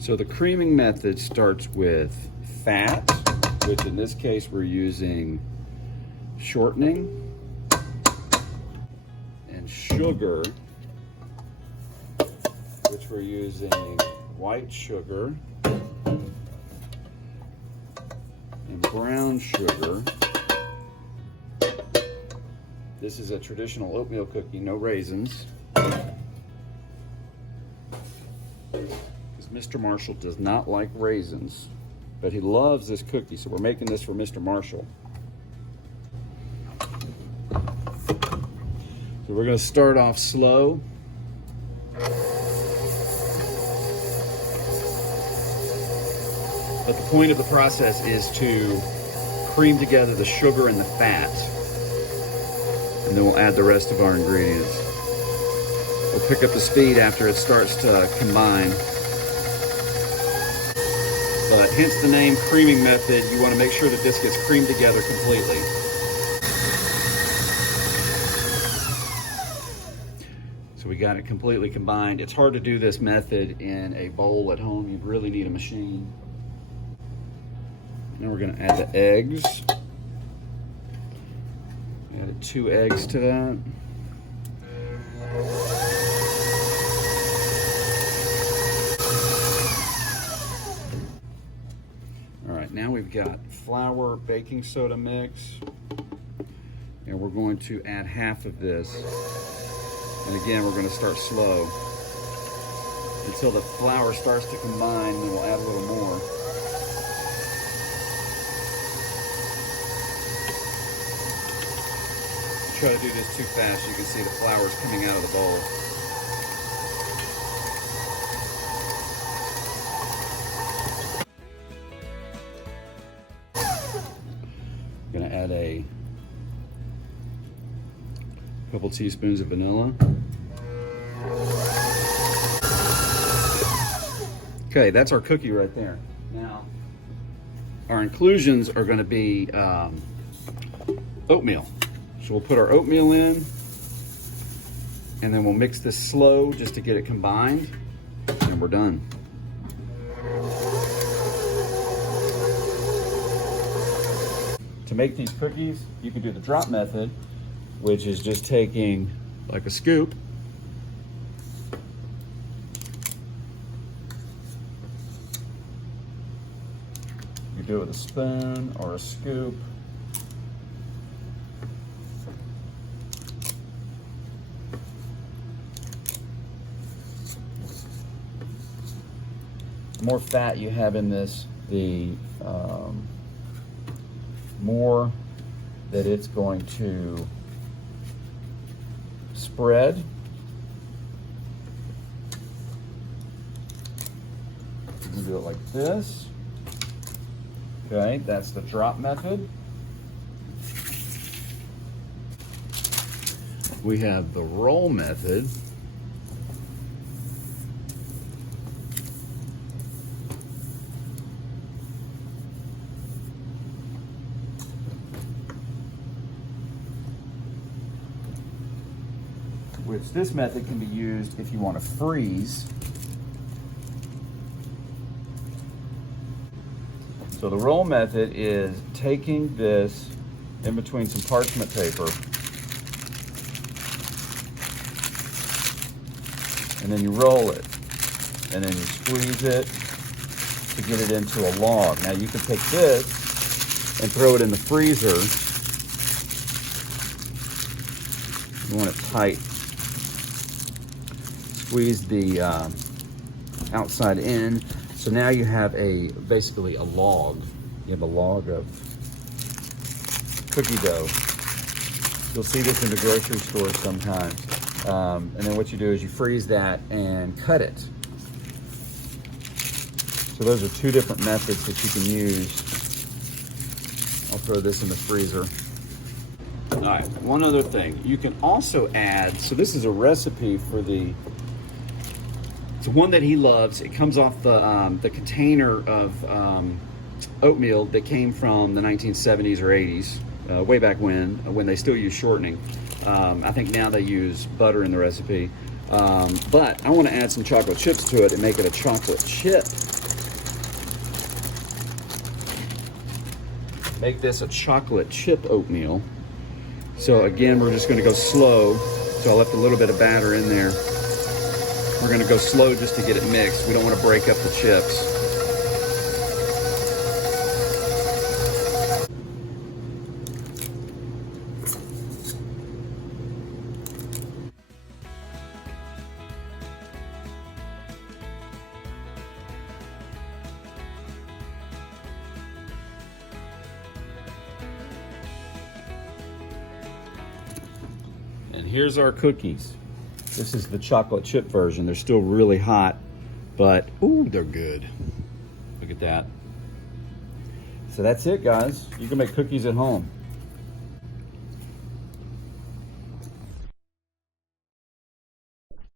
So the creaming method starts with fat, which in this case we're using shortening, and sugar, which we're using white sugar and brown sugar. This is a traditional oatmeal cookie, no raisins. Mr. Marshall does not like raisins, but he loves this cookie, so we're making this for Mr. Marshall. So we're going to start off slow. But the point of the process is to cream together the sugar and the fat, and then we'll add the rest of our ingredients. We'll pick up the speed after it starts to combine. But hence the name creaming method. You want to make sure that this gets creamed together completely. So we got it completely combined. It's hard to do this method in a bowl at home. You really need a machine. Now we're going to add the eggs. Added 2 eggs to that. Now we've got flour, baking soda mix, and we're going to add half of this. And again, we're going to start slow until the flour starts to combine, and then we'll add a little more. Try to do this too fast, you can see the flour's coming out of the bowl. Going to add a couple teaspoons of vanilla. Okay, that's our cookie right there. Now, our inclusions are going to be oatmeal. So we'll put our oatmeal in, and then we'll mix this slow just to get it combined, and we're done. To make these cookies, you can do the drop method, which is just taking like a scoop, you do it with a spoon or a scoop. The more fat you have in this, the more that it's going to spread. You can do it like this. Okay, that's the drop method. We have the roll method. Which this method can be used if you want to freeze. So the roll method is taking this in between some parchment paper, and then you roll it, and then you squeeze it to get it into a log. Now you can take this and throw it in the freezer. You want it tight. Squeeze the outside in. So now you have basically a log. You have a log of cookie dough. You'll see this in the grocery store sometimes. And then what you do is you freeze that and cut it. So those are 2 different methods that you can use. I'll throw this in the freezer. All right, one other thing. You can also add, so this is a recipe for it's one that he loves. It comes off the container of oatmeal that came from the 1970s or 80s, way back when they still used shortening. I think now they use butter in the recipe. But I want to add some chocolate chips to it and make it a chocolate chip. Make this a chocolate chip oatmeal. So again, we're just going to go slow. So I left a little bit of batter in there. We're going to go slow just to get it mixed. We don't want to break up the chips. And here's our cookies. This is the chocolate chip version. They're still really hot, but ooh, they're good. Look at that. So that's it, guys. You can make cookies at home.